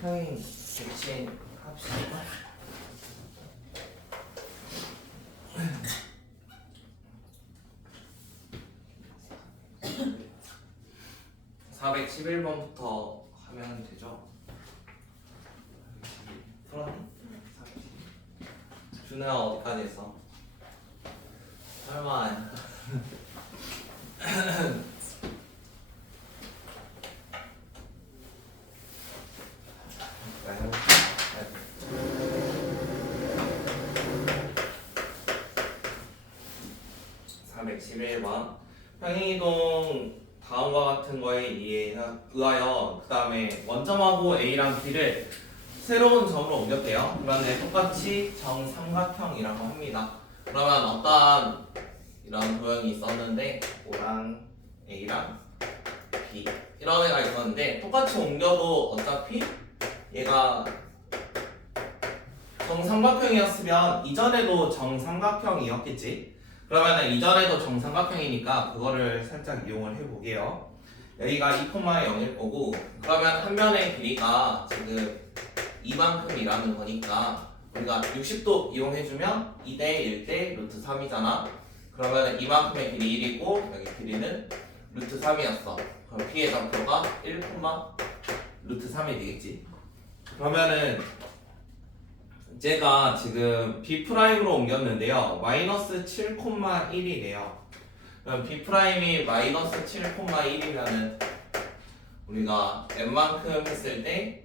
평행 대체합시다. 411번부터 하면 되죠? 풀었니? 준우야 어디까지 했어? 설마 평행이동 다음과 같은 거에 의하여 그 다음에 원점하고 A랑 B를 새로운 점으로 옮겼대요. 그런데 똑같이 정삼각형이라고 합니다. 그러면 어떤 이런 도형이 있었는데 O랑 A랑 B 이런 애가 있었는데 똑같이 옮겨도 어차피 얘가 정삼각형이었으면 이전에도 정삼각형이었겠지. 그러면 이전에도 정삼각형이니까 그거를 살짝 이용을 해보게요. 여기가 2,0일 거고 그러면 한 면의 길이가 지금 이만큼이라는 거니까 우리가 60도 이용해주면 2대 1대 루트 3이잖아. 그러면 이만큼의 길이 1이고 여기 길이는 루트 3이었어. 그럼 P의 좌표가 1, 루트 3이 되겠지. 그러면은 제가 지금 B'으로 옮겼는데요. 마이너스 7,1이래요. 그럼 B'이 마이너스 7,1이면은 우리가 n만큼 했을 때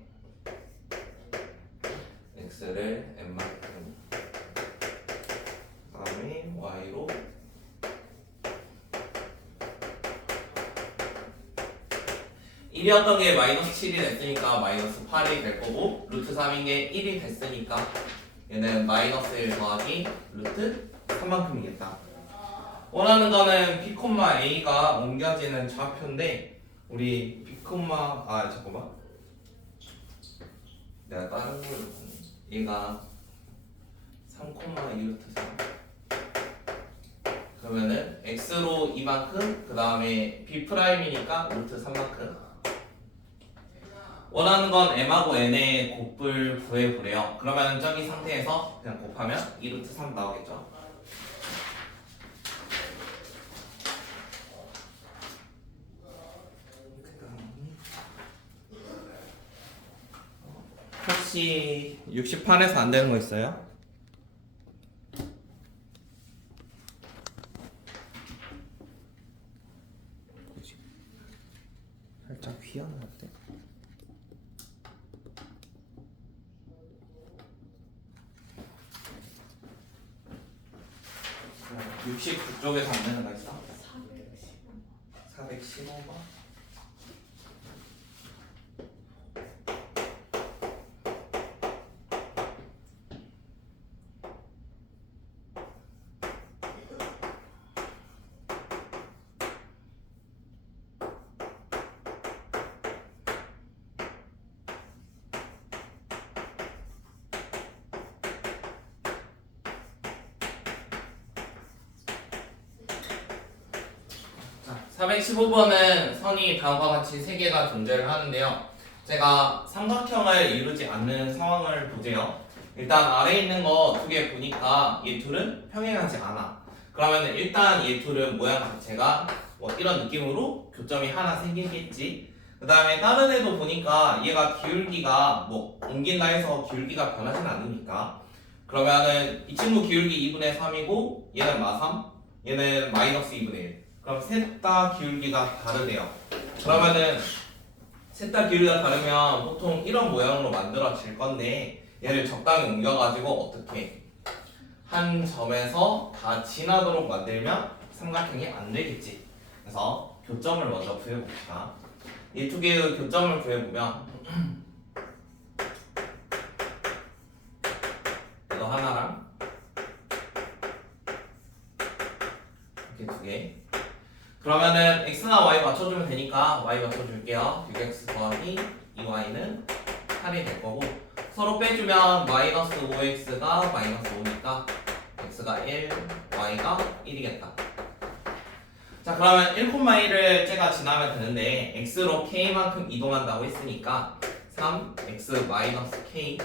x를 n만큼 그다음에 y로 (1이었던) 게 마이너스 7이 됐으니까 마이너스 8이 될 거고 루트 3인 게 1이 됐으니까 얘는 마이너스 1 더하기 루트 3만큼이겠다. 원하는 거는 B, A가 옮겨지는 좌표인데 우리 B, 잠깐만 내가 다른 걸로 얘가 3,2 루트 3 그러면은 x로 이만큼 그 다음에 B'이니까 루트 3만큼 원하는 건 m하고 n의 곱을 구해보래요. 그러면 저기 상태에서 그냥 곱하면 2루트 3 나오겠죠. 혹시 68에서 안 되는 거 있어요? 살짝 휘어는 어때? 69쪽에서 안 되는 거 있어? 415번? 자, 415번은 선이 다음과 같이 3개가 존재를 하는데요. 제가 삼각형을 이루지 않는 상황을 보세요. 일단 아래에 있는 거 2개 보니까 얘 둘은 평행하지 않아. 그러면 일단 얘 둘은 모양 자체가 뭐 이런 느낌으로 교점이 하나 생기겠지. 그 다음에 다른 애도 보니까 얘가 기울기가 뭐 옮긴다 해서 기울기가 변하진 않으니까 그러면은 이 친구 기울기 2분의 3이고 얘는 마3 얘는 마이너스 2분의 1 그럼 셋 다 기울기가 다르대요. 그러면은 셋 다 기울기가 다르면 보통 이런 모양으로 만들어질 건데 얘를 적당히 옮겨가지고 어떻게 한 점에서 다 지나도록 만들면 삼각형이 안 되겠지. 그래서 교점을 먼저 구해봅시다. 이 2개의 교점을 구해보면 이거 하나랑 이렇게 2개 그러면은 x나 y 맞춰주면 되니까 y 맞춰줄게요. 6x 더하기 2y는 8이 될 거고 서로 빼주면 마이너스 5x가 마이너스 5니까 x가 1, y가 1이겠다. 자 그러면 1,1을 제가 지나면 되는데 x로 k만큼 이동한다고 했으니까 3x 마이너스 k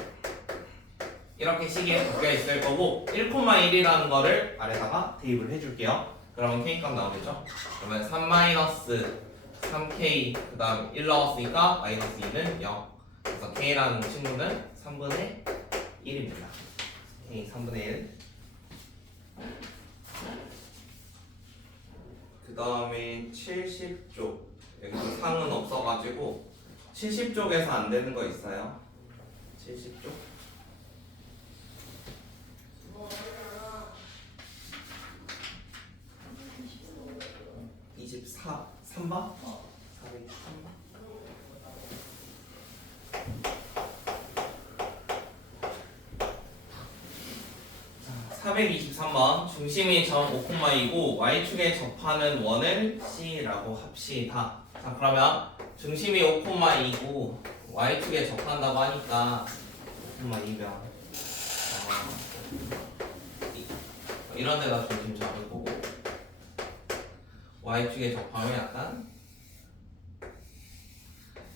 이렇게 식에 바뀌어 있을 거고 1,1이라는 거를 아래다가 대입을 해줄게요. 그러면 k 값 나오겠죠? 그러면 3 마이너스 3k 그 다음 1 넣었으니까 마이너스 2는 0. 그래서 k라는 친구는 3분의 1입니다. k 3분의 1. 그 다음에 70쪽 여기서 상은 없어가지고 70쪽에서 안 되는 거 있어요? 70쪽? 24, 3번? 423번? 423번 중심이 점 5,2고 y축에 접하는 원을 C라고 합시다. 자 그러면 중심이 5,2고 y축에 접한다고 하니까 5,2면 이런 데다 중심 잡을 거고 y축에 접하면 약간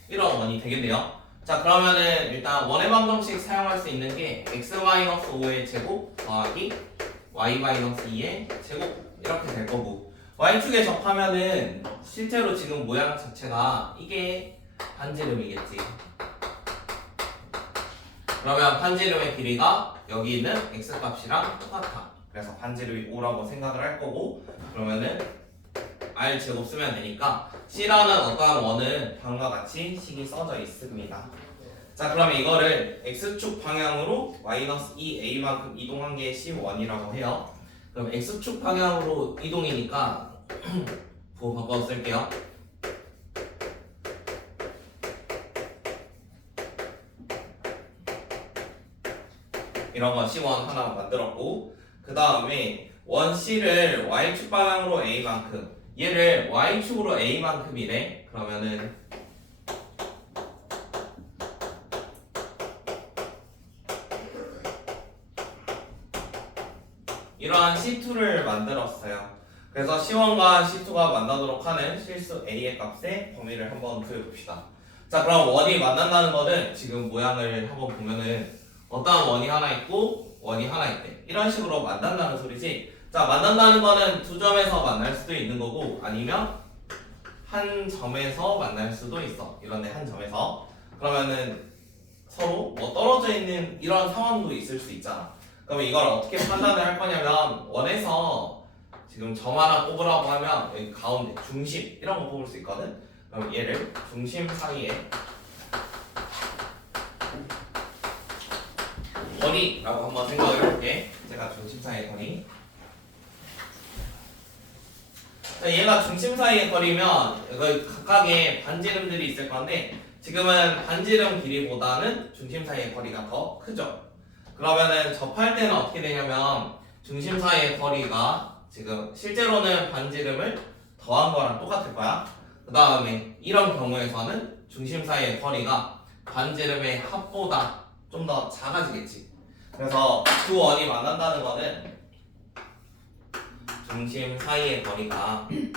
이런 원이 되겠네요. 자 그러면은 일단 원의 방정식 사용할 수 있는 게 x-5의 제곱 더하기 y-2의 제곱 이렇게 될 거고 y축에 접하면은 실제로 지금 모양 자체가 이게 반지름이겠지. 그러면 반지름의 길이가 여기 있는 x값이랑 똑같아. 그래서 반지름이 5라고 생각을 할 거고 그러면은 r 제곱 쓰면 되니까 C라는 어떠한 원은 다음과 같이 식이 써져 있습니다. 자 그러면 이거를 x축 방향으로 마이너스 2a만큼 이동한 게 C1이라고 해요. 그럼 x축 방향으로 이동이니까 부호 바꿔서 쓸게요. 이런 거 C1 하나 만들었고 그 다음에 원 C를 y축 방향으로 a만큼 얘를 y축으로 a만큼이래. 그러면은 이러한 C2를 만들었어요. 그래서 C1과 C2가 만나도록 하는 실수 A의 값의 범위를 한번 구해봅시다. 자 그럼 원이 만난다는 거는 지금 모양을 한번 보면은 어떠한 원이 하나 있고 원이 하나 있대. 이런 식으로 만난다는 소리지. 자 만난다는 거는 두 점에서 만날 수도 있는 거고 아니면 한 점에서 만날 수도 있어. 이런데 한 점에서 그러면은 서로 뭐 떨어져 있는 이런 상황도 있을 수 있잖아. 그러면 이걸 어떻게 판단을 할 거냐면 원에서 지금 점 하나 뽑으라고 하면 여기 가운데 중심 이런 거 뽑을 수 있거든. 그럼 얘를 중심 사이에 거리라고 한번 생각을 해볼게. 제가 중심 사이의 거리. 얘가 중심 사이의 거리면 여기 각각의 반지름들이 있을 건데 지금은 반지름 길이보다는 중심 사이의 거리가 더 크죠. 그러면은 접할 때는 어떻게 되냐면 중심 사이의 거리가 지금 실제로는 반지름을 더한 거랑 똑같을 거야. 그 다음에 이런 경우에서는 중심 사이의 거리가 반지름의 합보다 좀 더 작아지겠지. 그래서 두 원이 만난다는 거는 중심 사이의 거리가 이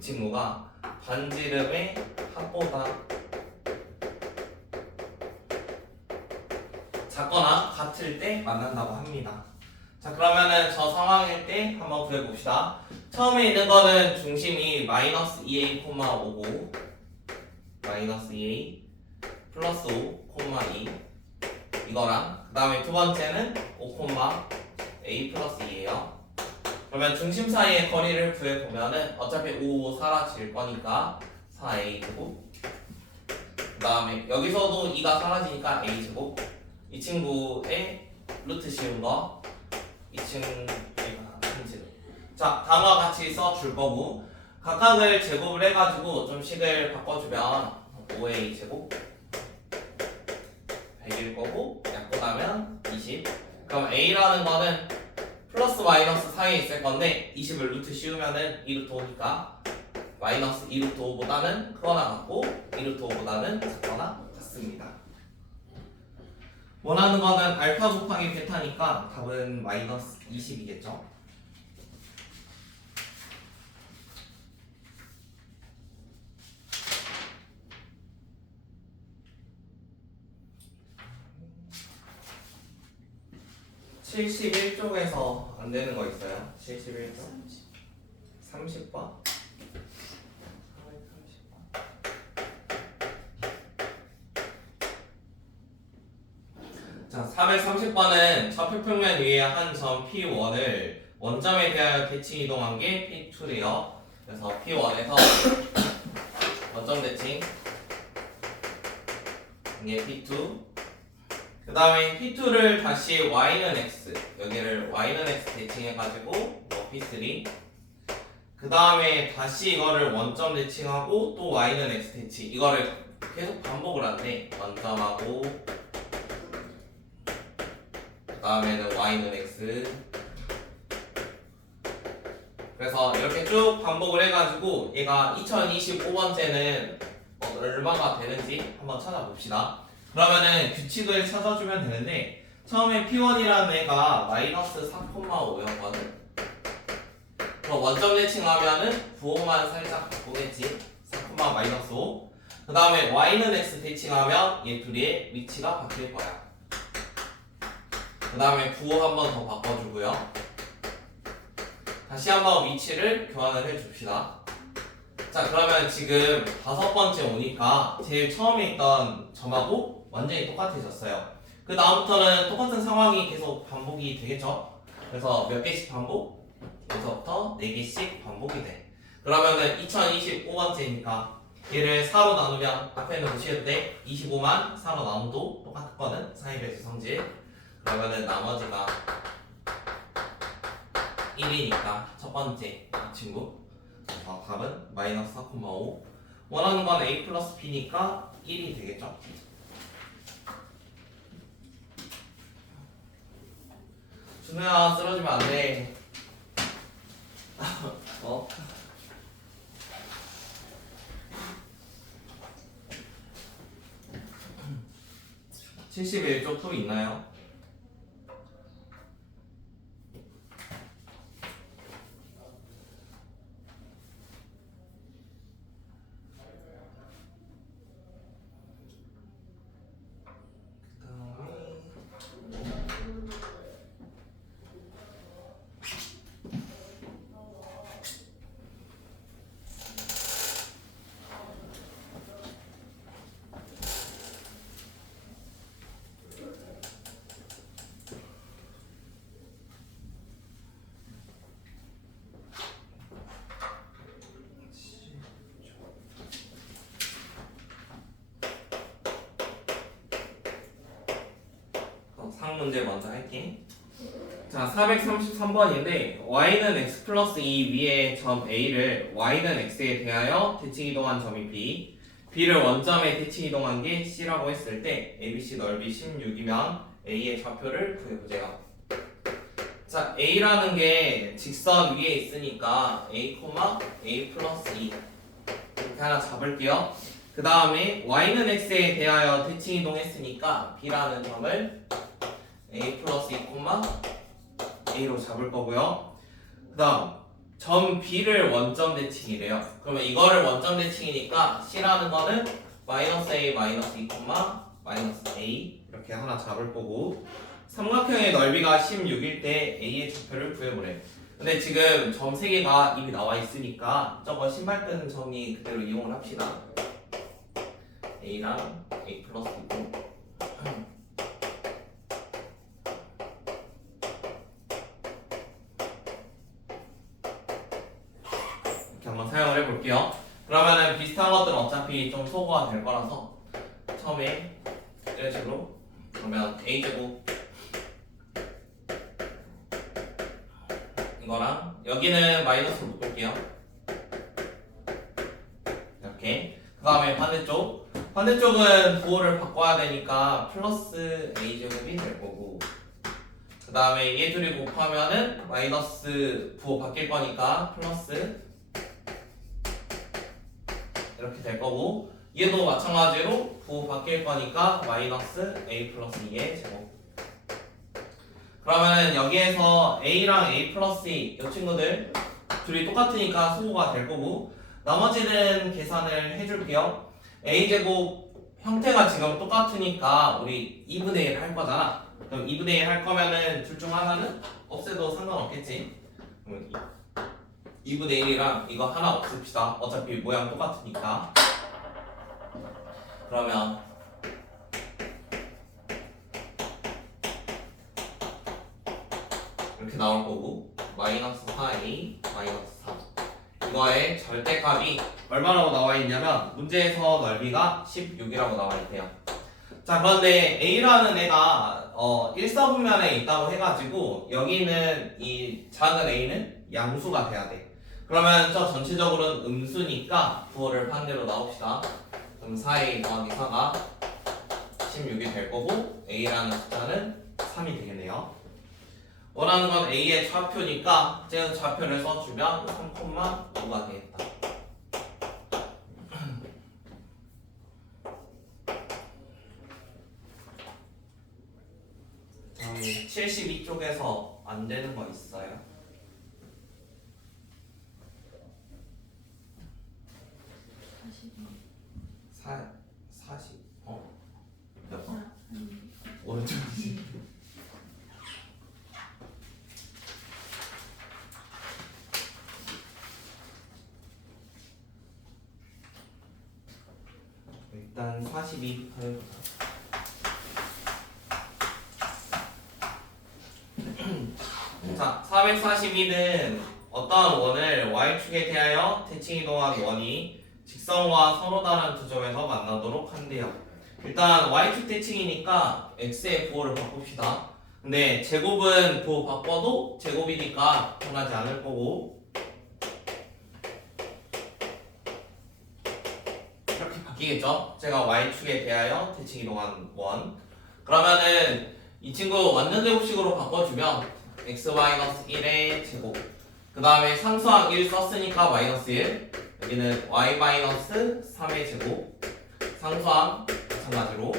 친구가 반지름의 합보다 작거나 같을 때 만난다고 합니다. 자 그러면은 저 상황일 때 한번 구해봅시다. 처음에 있는 거는 중심이 마이너스 2a,5고 마이너스 2a 플러스 5, 2 이거랑 그 다음에 두 번째는 5, a 플러스 2예요. 그러면 중심 사이의 거리를 구해보면은 어차피 5 사라질 거니까 4a 제곱 그 다음에 여기서도 2가 사라지니까 a 제곱 이 친구의 루트 씌운 거 이 친구가 한지름. 자 다음과 같이 써줄 거고 각각을 제곱을 해가지고 좀 식을 바꿔주면 5a 제곱 100일 거고 약분하면 20. 그럼 a라는 거는 플러스 마이너스 사이에 있을 건데 20을 루트 씌우면은 2루트 5니까 마이너스 2루트 5보다는 크거나 같고 2루트 5보다는 작거나 같습니다. 원하는 거는 알파 곱하기 베타니까 답은 마이너스 20이겠죠. 71쪽에서 안 되는 거 있어요? 71쪽? 30번? 자, 430번은 좌표평면 위에 한 점 P1을 원점에 대하여 대칭 이동한 게 P2래요. 그래서 P1에서 원점 대칭 이게 P2. 그 다음에 P2를 다시 Y는 X, 여기를 Y는 X 대칭해가지고 P3. 그 다음에 다시 이거를 원점 대칭하고 또 Y는 X 대칭. 이거를 계속 반복을 한대. 원점하고 그 다음에는 Y는 X. 그래서 이렇게 쭉 반복을 해가지고 얘가 2025번째는 얼마가 되는지 한번 찾아봅시다. 그러면은 규칙을 찾아주면 되는데 처음에 P1이라는 애가 마이너스 4,5였거든. 그럼 원점 대칭하면은 부호만 살짝 바꾸겠지. 4, 마이너스 5. 그 다음에 Y는 X 대칭하면 얘 둘의 위치가 바뀔 거야. 그 다음에 부호 한 번 더 바꿔주고요. 다시 한번 위치를 교환을 해줍시다. 자, 그러면 지금 5번째 오니까 제일 처음에 있던 점하고 완전히 똑같아졌어요. 그 다음부터는 똑같은 상황이 계속 반복이 되겠죠? 그래서 몇 개씩 반복? 여기서부터 4개씩 반복이 돼. 그러면은 2025번째니까 얘를 4로 나누면 앞에는 무시해도 돼. 25만 4로 나눠도 똑같거든. 사이배수 성질. 그러면은 나머지가 1이니까 첫 번째 친구. 답은 마이너스 4,5. 원하는 건 A 플러스 B니까 1이 되겠죠? 준우야, 쓰러지면 안 돼. 어? (71쪽) 또 있나요? 상문제 먼저 할게. 자, 433번인데 y는 x 플러스 2 위에 점 a를 y는 x에 대하여 대칭 이동한 점이 b, b를 원점에 대칭 이동한 게 c라고 했을 때 abc 넓이 16이면 a의 좌표를 구해보세요. 자, a라는 게 직선 위에 있으니까 a, a 플러스 2 이렇게 하나 잡을게요. 그 다음에 y는 x에 대하여 대칭 이동했으니까 b라는 점을 a 플러스 2, a로 잡을 거고요. 그 다음 점 b를 원점 대칭이래요. 그러면 이거를 원점 대칭이니까 c라는 거는 마이너스 a, 마이너스 2, 마이너스 a 이렇게 하나 잡을 거고, 삼각형의 넓이가 16일 때 a의 좌표를 구해보래. 근데 지금 점 3개가 이미 나와 있으니까 저거 신발 끄는 점이 그대로 이용을 합시다. a랑 a 플러스 2. 한번 사용을 해볼게요. 그러면은 비슷한 것들은 어차피 좀 소거가 될 거라서 처음에 이런 식으로 그러면 a제곱 이거랑 여기는 마이너스로 묶을게요. 이렇게. 그 다음에 반대쪽은 부호를 바꿔야 되니까 플러스 a제곱이 될 거고, 그 다음에 얘 둘이 곱하면은 마이너스 부호 바뀔 거니까 플러스 이렇게 될 거고, 얘도 마찬가지로 부호 바뀔 거니까 마이너스 a 플러스 2의 제곱. 그러면 여기에서 a랑 a 플러스 2 이 친구들 둘이 똑같으니까 소호가 될 거고, 나머지는 계산을 해줄게요. a 제곱 형태가 지금 똑같으니까 우리 2분의 1 할 거잖아. 그럼 2분의 1 할 거면은 둘 중 하나는 없애도 상관없겠지. 그럼 2분의 1이랑 이거 하나 없읍시다. 어차피 모양 똑같으니까. 그러면 이렇게 나올 거고 마이너스 4a 마이너스 4 이거의 절대값이 얼마라고 나와 있냐면 문제에서 넓이가 16이라고 나와 있대요. 자, 그런데 a라는 애가 1사분면에 있다고 해가지고 여기는 이 작은 a는 양수가 돼야 돼. 그러면 저 전체적으로는 음수니까 부호를 반대로 나옵시다. 그럼 4a 더하기 4가 16이 될 거고 a라는 숫자는 3이 되겠네요. 원하는 건 a의 좌표니까 제 좌표를 써주면 3,5가 되겠다. 다음 72쪽에서 안 되는 거 있어요? 40 몇 번? 오른쪽이지. 일단 42부터 해보자. 자, 442는 어떠한 원을 y축에 대하여 대칭 이동한 원이 직선과 서로 다른 두 점에서 만나도록 한대요. 일단 y축 대칭이니까 x의 부호를 바꿉시다. 근데 제곱은 부호 바꿔도 제곱이니까 변하지 않을 거고 이렇게 바뀌겠죠? 제가 y축에 대하여 대칭 이동한 원. 그러면은 이 친구 완전 제곱식으로 바꿔주면 x-1의 제곱 그 다음에 상수항 1 썼으니까 마이너스 1 여기는 y-3의 제곱 상수항 마찬가지로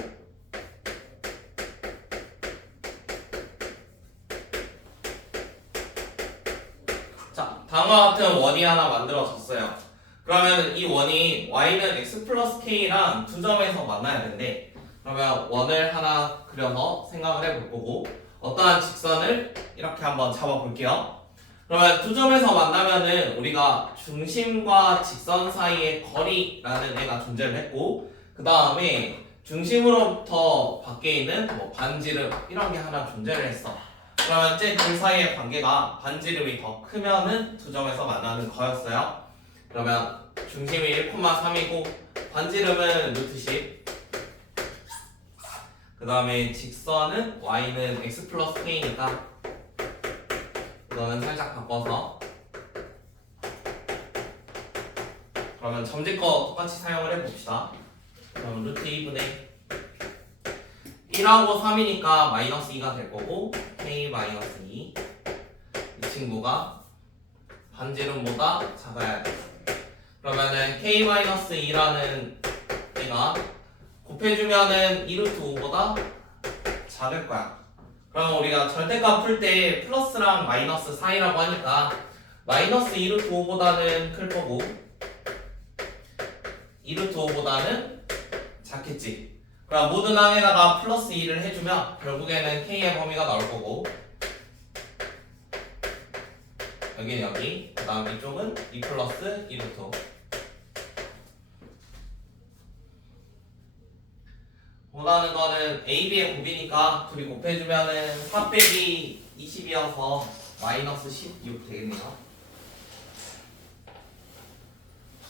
자, 다음과 같은 원이 하나 만들어졌어요. 그러면 이 원이 y는 x 플러스 k랑 두 점에서 만나야 되는데 그러면 원을 하나 그려서 생각을 해볼 거고 어떠한 직선을 이렇게 한번 잡아볼게요. 그러면 두 점에서 만나면은 우리가 중심과 직선 사이의 거리라는 애가 존재를 했고 그 다음에 중심으로부터 밖에 있는 뭐 반지름 이런 게 하나 존재를 했어. 그러면 쟤둘 사이의 관계가 반지름이 더 크면은 두 점에서 만나는 거였어요. 그러면 중심이 1,3이고 반지름은 루트 10 그 다음에 직선은 y는 x 플러스 k니까 이거는 살짝 바꿔서 그러면 점집 거 똑같이 사용을 해봅시다. 그럼 루트 2분의 1하고 3이니까 마이너스 2가 될 거고 k 마이너스 2 이 친구가 반지름보다 작아야 돼. 그러면은 k 마이너스 2라는 애가 곱해주면은 2루트 5보다 작을 거야. 그럼 우리가 절대값 풀 때 플러스랑 마이너스 사이라고 하니까 마이너스 2루트 5보다는 클 거고 2루트 5보다는 작겠지. 그럼 모든 항에다가 플러스 2를 해주면 결국에는 k의 범위가 나올 거고 여기는 여기 그 다음 이쪽은 2 플러스 2루트 5 원하는 거는 A, B의 곱이니까 둘이 곱해주면은 4 빼기 20이어서 마이너스 16 되겠네요.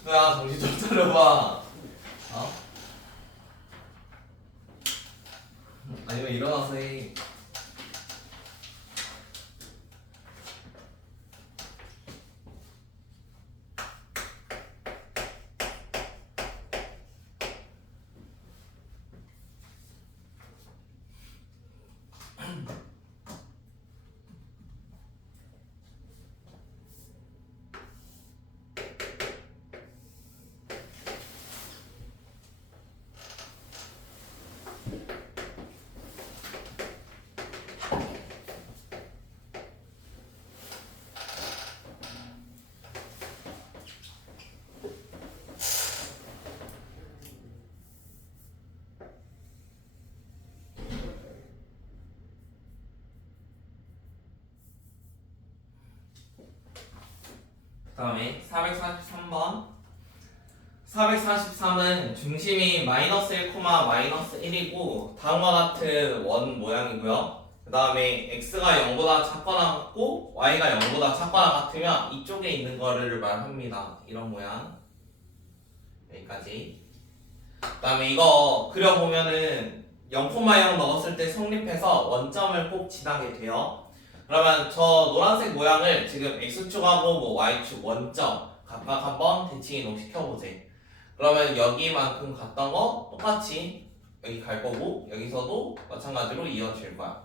수야 정신 좀 차려봐. 아니면 일어나서 해. 그 다음에 443번 443은 중심이 마이너스 1, 마이너스 1이고 다음과 같은 원 모양이고요. 그 다음에 x가 0보다 작거나 같고 y가 0보다 작거나 같으면 이쪽에 있는 거를 말합니다. 이런 모양 여기까지. 그 다음에 이거 그려보면은 0,0 넣었을 때 성립해서 원점을 꼭 지나게 돼요. 그러면 저 노란색 모양을 지금 x축하고 뭐 y축 원점 각각 한번 대칭 이동 시켜보세요. 그러면 여기만큼 갔던 거 똑같이 여기 갈 거고 여기서도 마찬가지로 이어질 거야.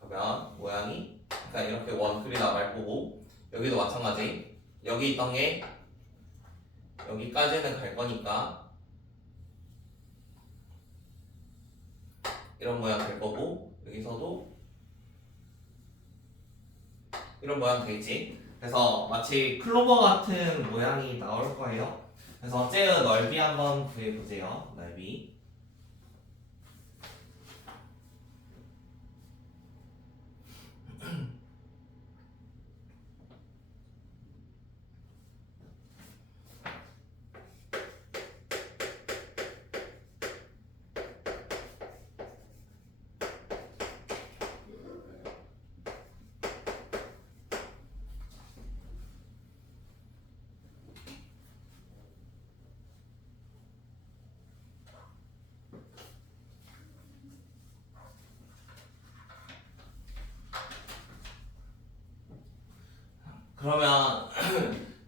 그러면 모양이 그러니까 이렇게 원 그리 나갈 거고 여기도 마찬가지. 여기 있던 게 여기까지는 갈 거니까 이런 모양 될 거고 여기서도 이런 모양 되겠지. 그래서 마치 클로버 같은 모양이 나올 거예요. 그래서 쟤의 넓이 한번 구해보세요. 넓이. 그러면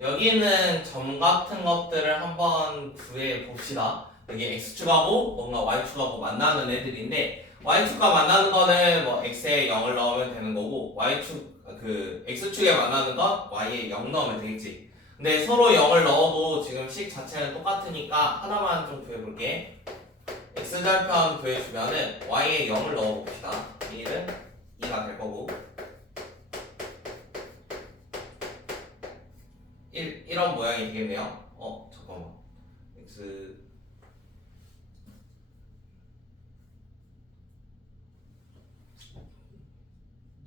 여기 있는 점 같은 것들을 한번 구해 봅시다. 여기 x축하고 뭔가 y축하고 만나는 애들인데 y축과 만나는 거는 뭐 x에 0을 넣으면 되는 거고 y축 그 x축에 만나는 건 y에 0 넣으면 되겠지. 근데 서로 0을 넣어도 지금 식 자체는 똑같으니까 하나만 좀 구해볼게. x절편 구해주면은 y에 0을 넣어봅시다. 1은 2가 될 거고 이런 모양이 되겠네요. 잠깐만. x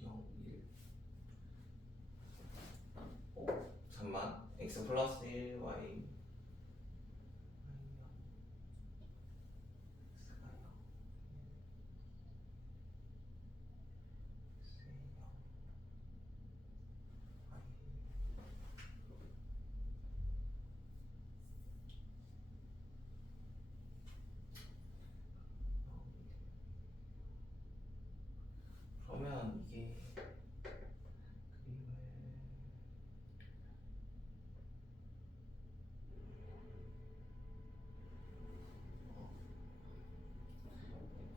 0, 1 잠만. x 플러스 1, y 그러면 이게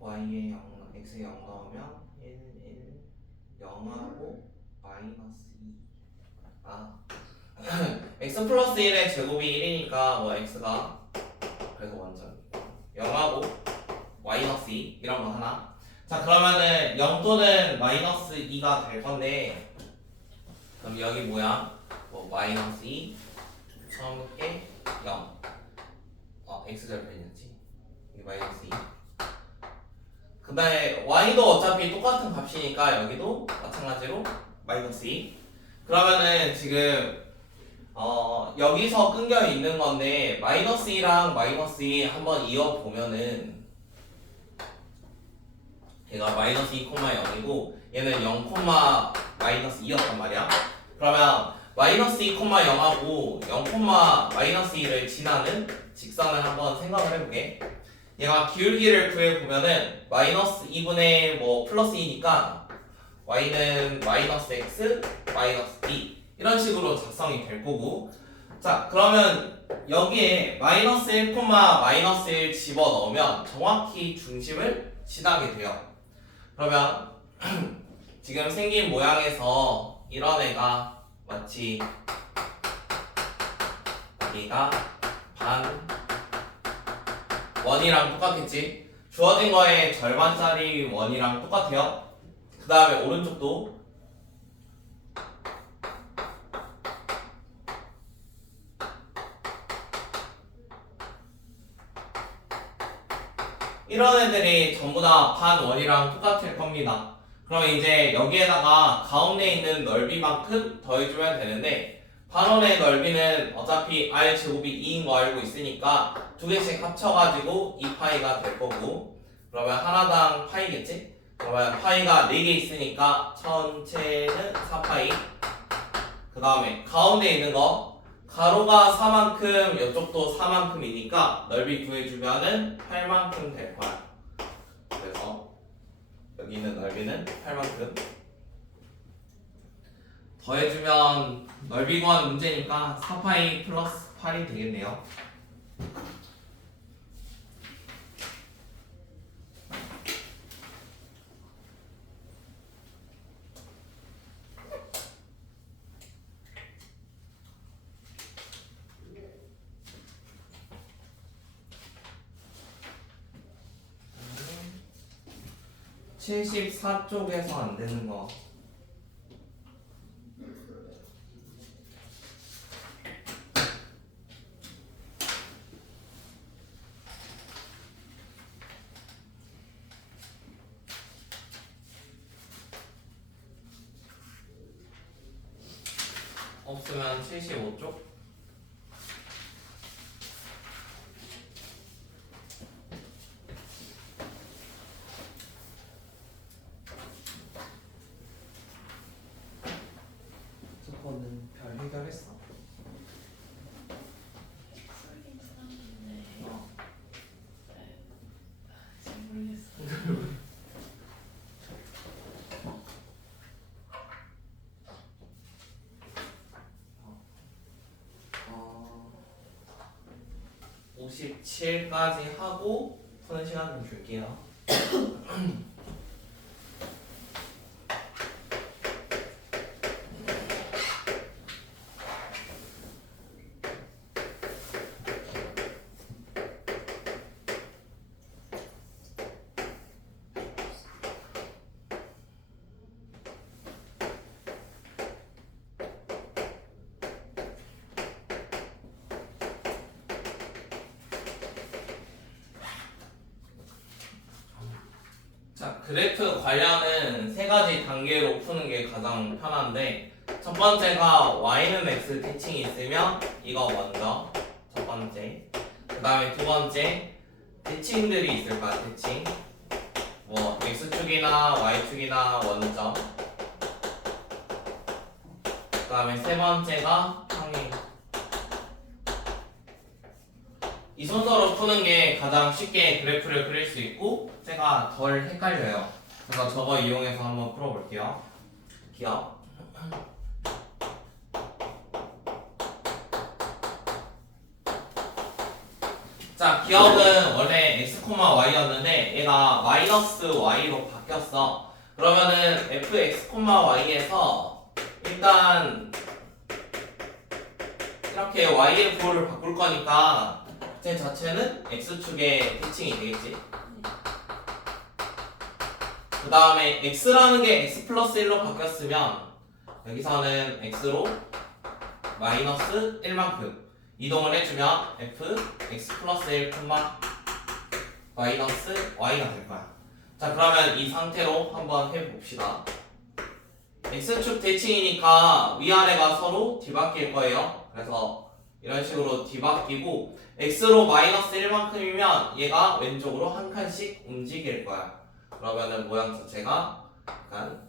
y에 0, x에 0 넣으면 1, 1, 0하고 마이너스 2. x 플러스 1의 제곱이 1이니까 뭐 x가 그래서 완전 0하고 마이너스 2 이런 거 하나. 자 그러면은 0 또는 마이너스 2가 될 건데 그럼 여기 뭐야? 뭐 마이너스 2 처음 게 0 x절편이었지. 여기 마이너스 2 그 다음에 y도 어차피 똑같은 값이니까 여기도 마찬가지로 마이너스 2 그러면은 지금 여기서 끊겨 있는 건데 마이너스 2랑 마이너스 2 한번 이어보면은 얘가 마이너스 2, 0이고 얘는 0, 마이너스 2였단 말이야. 그러면 마이너스 2, 0하고 0, 마이너스 2를 지나는 직선을 한번 생각을 해볼게. 얘가 기울기를 구해보면은 마이너스 2분의 뭐 플러스 2니까 y는 마이너스 x, 마이너스 2 이런 식으로 작성이 될 거고 자 그러면 여기에 마이너스 1, 마이너스 1 집어넣으면 정확히 중심을 지나게 돼요. 그러면 지금 생긴 모양에서 이런 애가 마치 여기가 반 원이랑 똑같겠지? 주어진 거에 절반짜리 원이랑 똑같아요. 그 다음에 오른쪽도 이런 애들이 전부 다 반원이랑 똑같을 겁니다. 그럼 이제 여기에다가 가운데 있는 넓이만큼 더해주면 되는데 반원의 넓이는 어차피 r 제곱이 2인 거 알고 있으니까 두 개씩 합쳐가지고 2파이가 될 거고, 그러면 하나당 파이겠지? 그러면 파이가 4개 있으니까 전체는 4파이. 그 다음에 가운데 있는 거 가로가 4만큼 이쪽도 4만큼이니까 넓이 구해주면은 8만큼 될 거야. 그래서 여기 있는 넓이는 8만큼. 더해주면 넓이 구하는 문제니까 4파이 플러스 8이 되겠네요. 음, 74쪽에서 안 되는 거. 없으면 75쪽? 저거는 별 해결했어? 풀긴 풀었는데 어. 잘 모르겠어. 어, 57까지 하고 푸는 시간 좀 줄게요. 자, 그래프 관련은 세 가지 단계로 푸는 게 가장 편한데, 첫 번째가 y는 x 대칭이 있으면 이거 먼저 첫 번째. 그 다음에 두 번째 대칭들이 있을 거야. 대칭 뭐 x축이나 y축이나 원점. 그 다음에 세 번째가 평행. 이 순서로 푸는 게 가장 쉽게 그래프를 그릴 수 있고 제가 덜 헷갈려요. 그래서 저거 이용해서 한번 풀어볼게요. 기억. 자, 기억은 원래 x, y였는데 얘가 마이너스 y로 바뀌었어. 그러면은 fx, y에서 일단 이렇게 y의 부호를 바꿀 거니까 제 자체는 x축의 대칭이 되겠지. 그 다음에 x라는 게 x 플러스 1로 바뀌었으면 여기서는 x로 마이너스 1만큼 이동을 해주면 f x 플러스 1, 마이너스 y가 될 거야. 자, 그러면 이 상태로 한번 해봅시다. x축 대칭이니까 위아래가 서로 뒤바뀔 거예요. 그래서 이런 식으로 뒤바뀌고 x로 마이너스 1만큼이면 얘가 왼쪽으로 한 칸씩 움직일 거야. 그러면은 모양 자체가 약간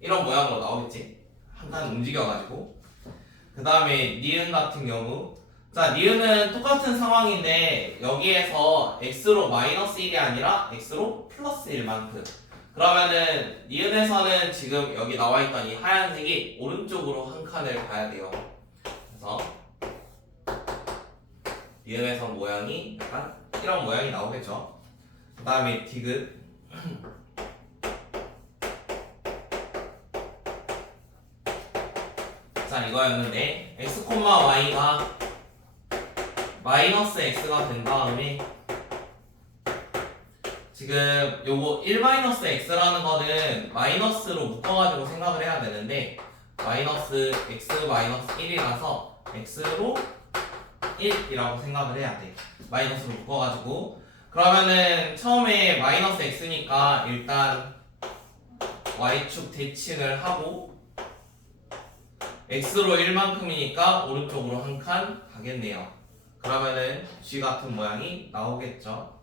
이런 모양으로 나오겠지. 한 칸 움직여가지고. 그 다음에 니은 같은 경우, 자, 니은은 똑같은 상황인데 여기에서 x로 마이너스 1이 아니라 x로 플러스 1만큼. 그러면은 니은에서는 지금 여기 나와있던 이 하얀색이 오른쪽으로 한 칸을 가야 돼요. 그래서 니은에서 모양이 약간 이런 모양이 나오겠죠. 그 다음에 디귿. 자, 이거였는데 x, y가 마이너스 x가 된 다음에 지금 요거 1-x라는 거는 마이너스로 묶어가지고 생각을 해야 되는데 마이너스 x 마이너스 1이라서 x로 1이라고 생각을 해야 돼. 마이너스로 묶어가지고 그러면은 처음에 마이너스 x니까 일단 y축 대칭을 하고 x로 1만큼이니까 오른쪽으로 한 칸 가겠네요. 그러면은 G 같은 모양이 나오겠죠.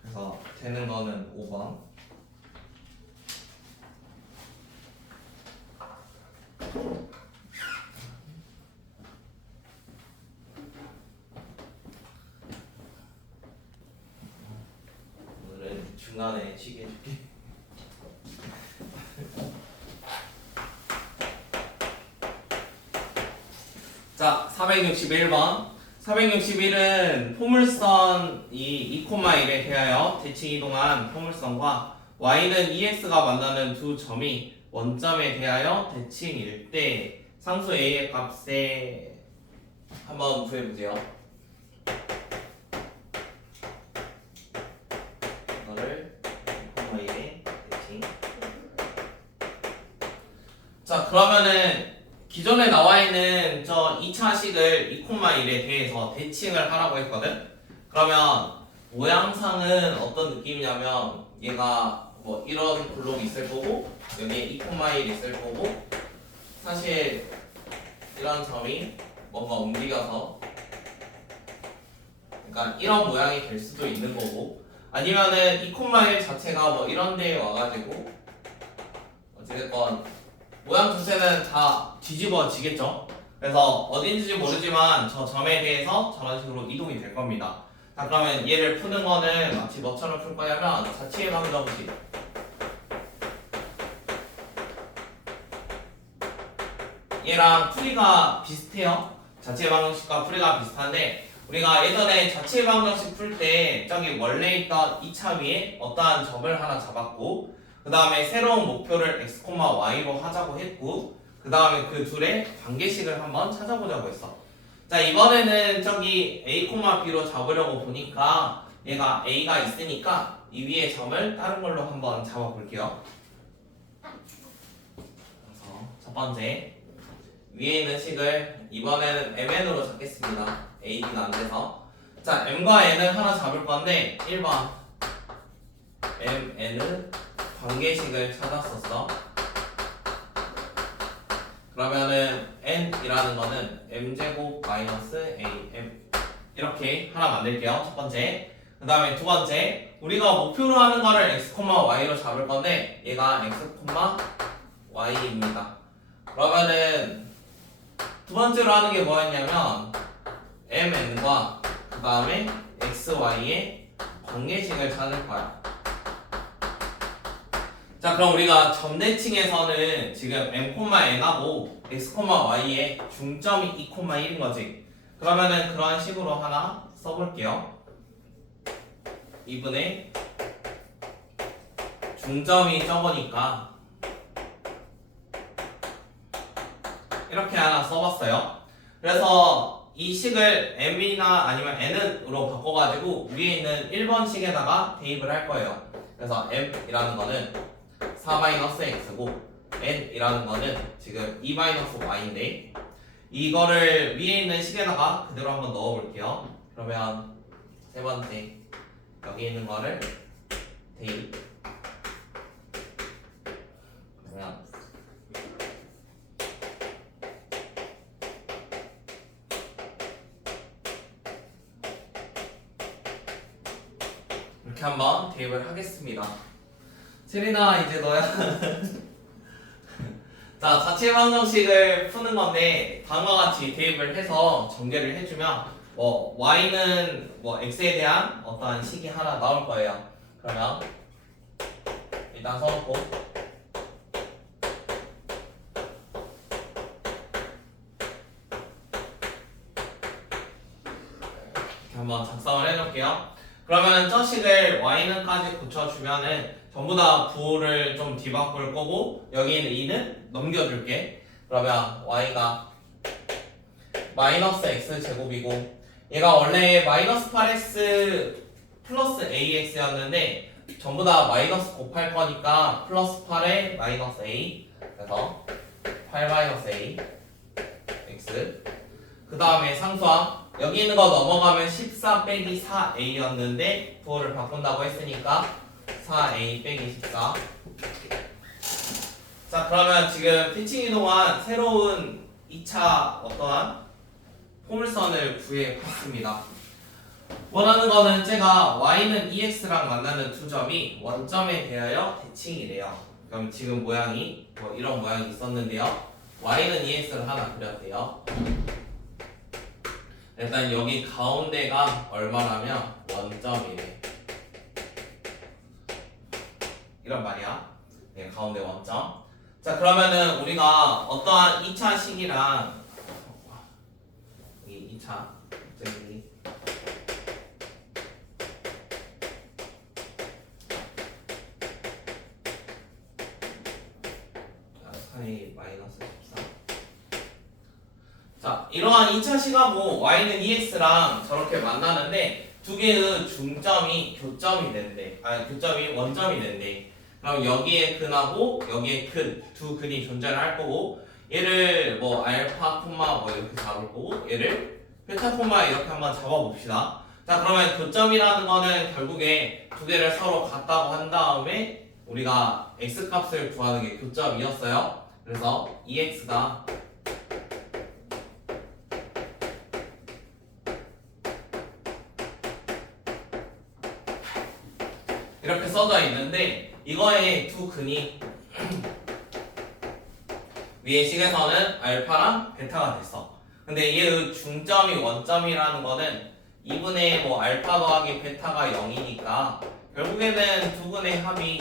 그래서 되는 거는 5번. 오늘은 중간에 쉬게 해줄게. 자, 461번. 461은 포물선 이 2,1에 대하여 대칭 이동한 포물선과 y는 EX가 만나는 두 점이 원점에 대하여 대칭일 때 상수 a의 값에 한번 구해보세요. 이거를 2,1에 대칭. 자, 그러면은 기존에 나와 있는 저 2차식을 2,1에 대해서 대칭을 하라고 했거든? 그러면 모양상은 어떤 느낌이냐면 얘가 뭐 이런 블록이 있을 거고 여기에 2,1 있을 거고 사실 이런 점이 뭔가 움직여서 그러니까 이런 모양이 될 수도 있는 거고 아니면은 2,1 자체가 뭐 이런 데에 와가지고 어찌됐건 모양 자체는 다 뒤집어지겠죠. 그래서 어딘지 모르지만 저 점에 대해서 저런 식으로 이동이 될 겁니다. 자, 그러면 얘를 푸는 거는 마치 뭐처럼 풀 거냐면 자취의 방정식 얘랑 풀이가 비슷해요. 자취의 방정식과 풀이가 비슷한데 우리가 예전에 자취의 방정식 풀 때 저기 원래 있던 2차 위에 어떠한 점을 하나 잡았고 그 다음에 새로운 목표를 x, y로 하자고 했고 그 다음에 그 둘의 관계식을 한번 찾아보자고 했어. 자, 이번에는 저기 a, b로 잡으려고 보니까 얘가 a가 있으니까 이 위에 점을 다른 걸로 한번 잡아볼게요. 그래서 첫 번째 위에 있는 식을 이번에는 mn으로 잡겠습니다. ad가 안 돼서. 자, m과 n을 하나 잡을 건데 1번 mn은 관계식을 찾았었어. 그러면은 n이라는 거는 m제곱 마이너스 am 이렇게 하나 만들게요. 첫 번째. 그 다음에 두 번째 우리가 목표로 하는 거를 x, y로 잡을 건데 얘가 x, y입니다. 그러면은 두 번째로 하는 게 뭐였냐면 mn과 그 다음에 x, y의 관계식을 찾을 거야. 자, 그럼 우리가 점대칭에서는 지금 m,n하고 x, y의 중점이 2,1인 거지. 그러면은 그런 식으로 하나 써볼게요. 2분의 중점이 저거니까 이렇게 하나 써봤어요. 그래서 이 식을 m이나 아니면 n으로 바꿔가지고 위에 있는 1번 식에다가 대입을 할 거예요. 그래서 m이라는 거는 4-x고 n이라는 거는 지금 2-y인데 이거를 위에 있는 식에다가 그대로 한번 넣어볼게요. 그러면 세 번째 여기 있는 거를 대입 그러면 이렇게 한번 대입을 하겠습니다. 세린아 이제 너야. 자, 자체 방정식을 푸는 건데 다음과 같이 대입을 해서 전개를 해주면 y는 x에 대한 어떠한 식이 하나 나올 거예요. 그러면 일단 써놓고 이렇게 한번 작성을 해놓을게요. 그러면 저 식을 y는까지 고쳐주면은 전부 다 부호를 좀 뒤바꿀 거고 여기 있는 2는 넘겨줄게. 그러면 y가 마이너스 x 제곱이고 얘가 원래 마이너스 8x 플러스 ax였는데 전부 다 마이너스 곱할 거니까 플러스 8에 마이너스 a 그래서 8 마이너스 a x 그 다음에 상수항 여기 있는 거 넘어가면 14 빼기 4a였는데 부호를 바꾼다고 했으니까 4a 빼기 14 자, 그러면 지금 피칭 이동한 새로운 2차 어떠한 포물선을 구해 봤습니다. 원하는 거는 제가 y는 ex랑 만나는 두 점이 원점에 대하여 대칭이래요. 그럼 지금 모양이 뭐 이런 모양이 있었는데요. y는 ex를 하나 그렸대요. 일단 여기 가운데가 얼마라면 원점이래. 이런 말이야. 네, 가운데 원점. 자, 그러면은 우리가 어떠한 2차 식이랑 이 2차 저기 사이 마이너스 14. 자, 이러한 2차 식하고 y는 ex랑 저렇게 만나는데 두 개의 중점이 교점이 된대. 아니, 교점이 원점이 된대. 그럼 여기에 근하고 여기에 근 두 근이 존재할 거고 얘를 뭐 알파 콤마 뭐 이렇게 잡을 거고 얘를 베타 콤마 이렇게 한번 잡아봅시다. 자, 그러면 교점이라는 거는 결국에 두 개를 서로 같다고 한 다음에 우리가 x 값을 구하는 게 교점이었어요. 그래서 2x가 이렇게 써져 있는데 이거의 두 근이 위의 식에서는 알파랑 베타가 됐어. 근데 얘의 중점이 원점이라는 거는 2분의 뭐 알파 더하기 베타가 0이니까 결국에는 두 근의 합이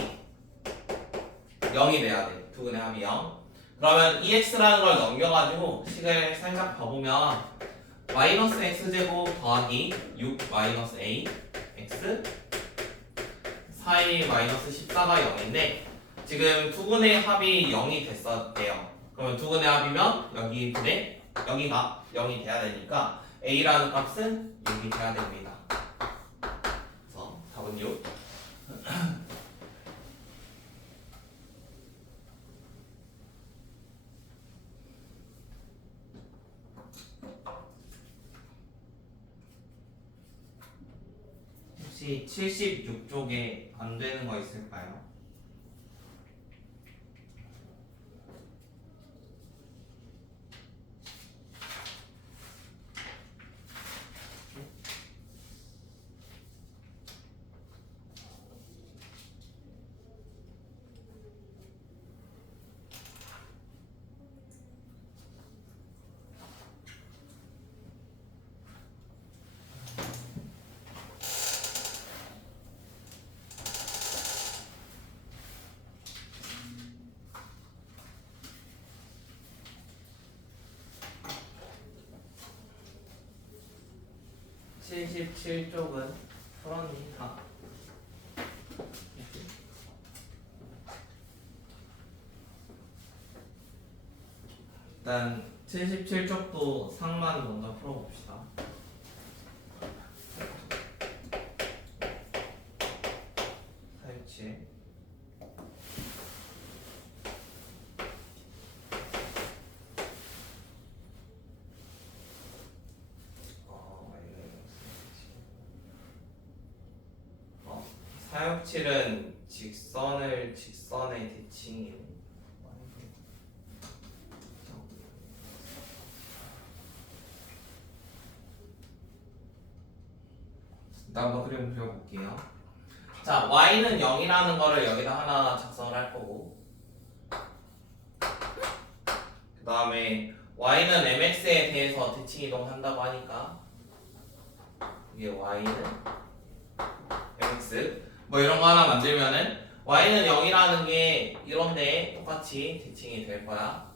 0이 돼야 돼. 두 근의 합이 0. 그러면 2x라는 걸 넘겨가지고 식을 살짝 봐보면 마이너스 x제곱 더하기 6 마이너스 a x 4a 마이너스 14가 0인데 지금 두 근의 합이 0이 됐었대요. 그러면 두 근의 합이면 여기 분의 여기가 0이 돼야 되니까 a라는 값은 6이 돼야 됩니다. 그래서 답은 6. 혹시 76쪽에 안 되는 거 있을까요? (77) 쪽은 풀었니까 일단 77쪽도 상만 먼저 풀어봅시다. 사육치 사육칠은 직선의 대칭이네. 일단 한번 그림 그려볼게요. 자, y는 0이라는 거를 여기다 하나 작성을 할 거고 그 다음에 y는 mx에 대해서 대칭 이동한다고 하니까 이게 y는 mx 뭐 이런 거 하나 만들면은 y는 0이라는 게 이런데 똑같이 대칭이 될 거야.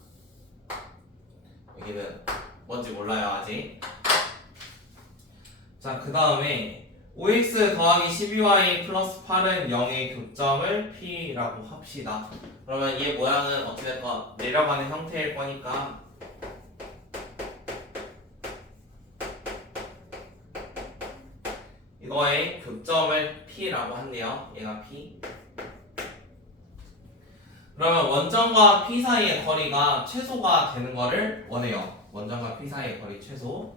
여기는 뭔지 몰라요 아직. 자, 그 다음에 5x 더하기 12y 플러스 8은 0의 교점을 P라고 합시다. 그러면 얘 모양은 어찌됐건 내려가는 형태일 거니까 이거의 교점을 P라고 한대요. 얘가 P. 그러면 원점과 P 사이의 거리가 최소가 되는 거를 원해요. 원점과 P 사이의 거리 최소.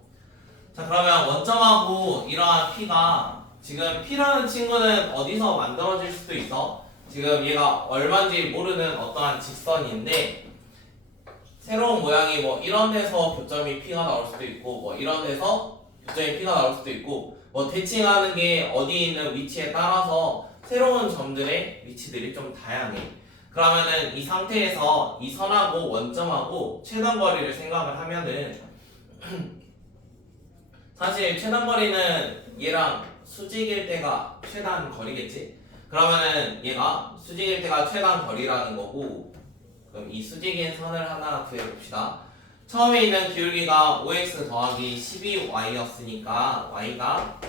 자, 그러면 원점하고 이러한 P가 지금 P라는 친구는 어디서 만들어질 수도 있어? 지금 얘가 얼마인지 모르는 어떠한 직선인데 새로운 모양이 뭐 이런 데서 교점이 P가 나올 수도 있고 뭐 이런 데서 교점이 P가 나올 수도 있고 뭐 대칭하는 게 어디 있는 위치에 따라서 새로운 점들의 위치들이 좀 다양해. 그러면은 이 상태에서 이 선하고 원점하고 최단거리를 생각을 하면은 사실 최단거리는 얘랑 수직일 때가 최단거리겠지? 그러면은 얘가 수직일 때가 최단거리라는 거고 그럼 이 수직인 선을 하나 구해봅시다. 처음에 있는 기울기가 5x 더하기 12y였으니까 y가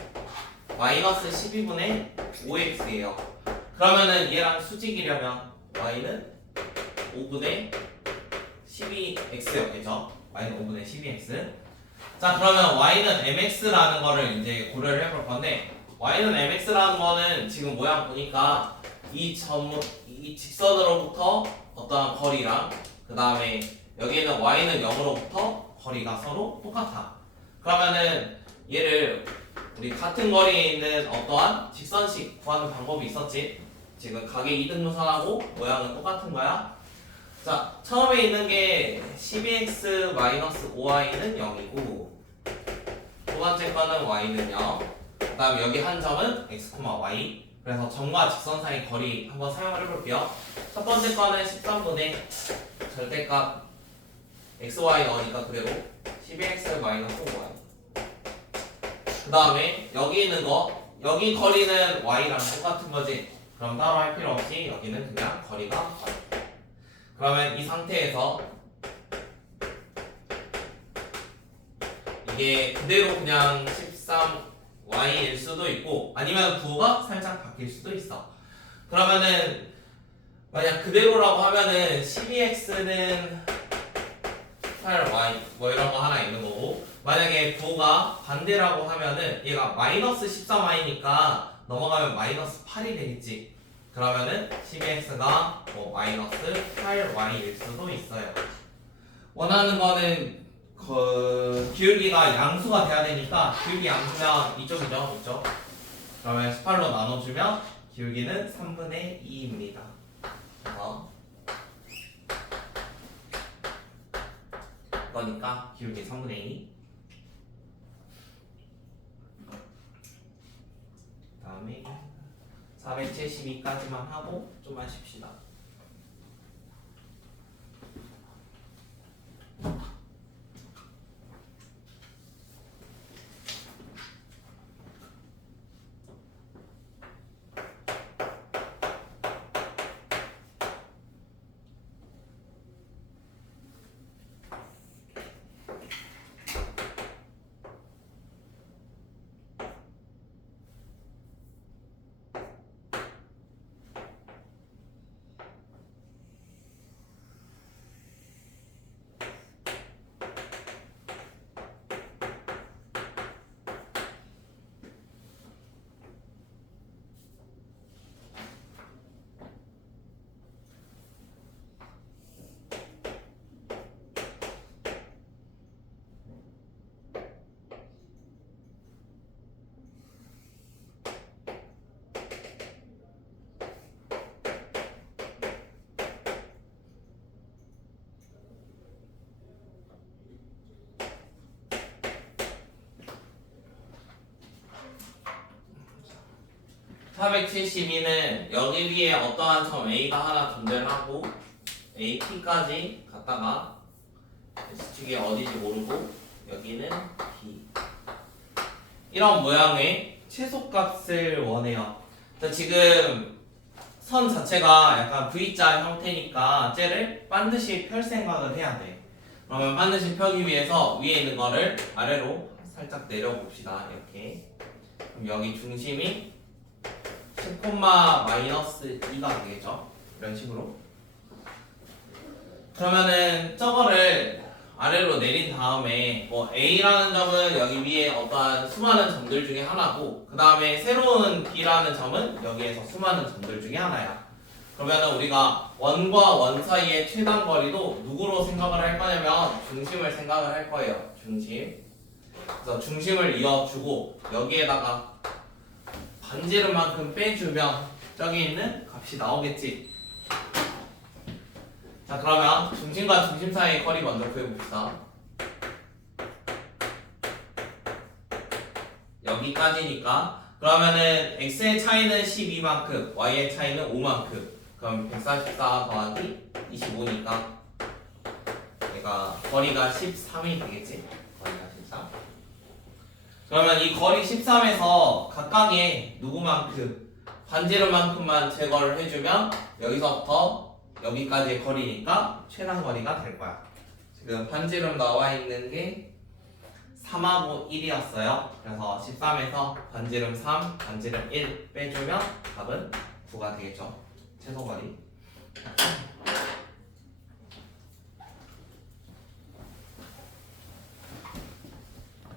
마이너스 12분의 5x예요. 그러면은 얘랑 수직이려면 y는 5분의 12x였겠죠? y는 5분의 12x. 자, 그러면 y는 mx라는 거를 이제 고려를 해볼 건데 y는 mx라는 거는 지금 모양 보니까 이 직선으로부터 어떠한 거리랑 그 다음에 여기에는 y는 0으로부터 거리가 서로 똑같아. 그러면은 얘를 우리 같은 거리에 있는 어떠한 직선식 구하는 방법이 있었지. 지금 각의 이등분선하고 모양은 똑같은 거야. 자, 처음에 있는 게 12x-5y는 0이고 두 번째 거는 y는 0. 그 다음에 여기 한 점은 x, y. 그래서 점과 직선 사이 거리 한번 사용을 해볼게요. 첫 번째 거는 13분의 절대값 xy 넣으니까 그대로 12x-5y. 그 다음에 여기 있는 거, 여기 거리는 y랑 똑같은 거지. 그럼 따로 할 필요 없이 여기는 그냥 거리가 y. 그러면 이 상태에서 이게 그대로 그냥 13y일 수도 있고 아니면 부호가 살짝 바뀔 수도 있어. 그러면은 만약 그대로라고 하면은 12x는 8y 뭐 이런 거 하나 있는 거고 만약에 부호가 반대라고 하면은 얘가 마이너스 13y니까 넘어가면 마이너스 8이 되겠지. 그러면은 12x가 뭐 마이너스 8y일 수도 있어요. 원하는 거는 그 기울기가 양수가 돼야 되니까 기울기 양수면 이쪽이죠, 이쪽. 그러면 18로 나눠주면 기울기는 3분의 2입니다. 그러니까 기울기 3분의 2. 다음에 472까지만 하고 좀만 쉽시다. (472는) 여기 위에 어떠한 점 A가 하나 존재를 하고 AP까지 갔다가 X축이 어디지 모르고 여기는 B 이런 모양의 최소값을 원해요. 지금 선 자체가 약간 V자 형태니까 쟤를 반드시 펼 생각을 해야 돼. 그러면 반드시 펴기 위해서 위에 있는 거를 아래로 살짝 내려봅시다. 이렇게. 그럼 여기 중심이 10,-2가 되겠죠? 이런 식으로. 그러면은 저거를 아래로 내린 다음에 뭐 A라는 점은 여기 위에 어떠한 수많은 점들 중에 하나고 그 다음에 새로운 B라는 점은 여기에서 수많은 점들 중에 하나야. 그러면은 우리가 원과 원 사이의 최단 거리도 누구로 생각을 할 거냐면 중심을 생각을 할 거예요. 중심. 그래서 중심을 이어주고 여기에다가 반지름만큼 빼주면 저기 있는 값이 나오겠지. 자, 그러면 중심과 중심 사이의 거리 먼저 구해봅시다. 여기까지니까 그러면은 x의 차이는 12만큼, y의 차이는 5만큼. 그럼 144 더하기 25니까 얘가 거리가 13이 되겠지. 거리가 13. 그러면 이 거리 13에서 각각의 누구만큼, 반지름만큼만 제거를 해주면 여기서부터 여기까지의 거리니까 최단 거리가 될 거야. 지금 반지름 나와 있는 게 3하고 1이었어요. 그래서 13에서 반지름 3, 반지름 1 빼주면 답은 9가 되겠죠. 최소 거리.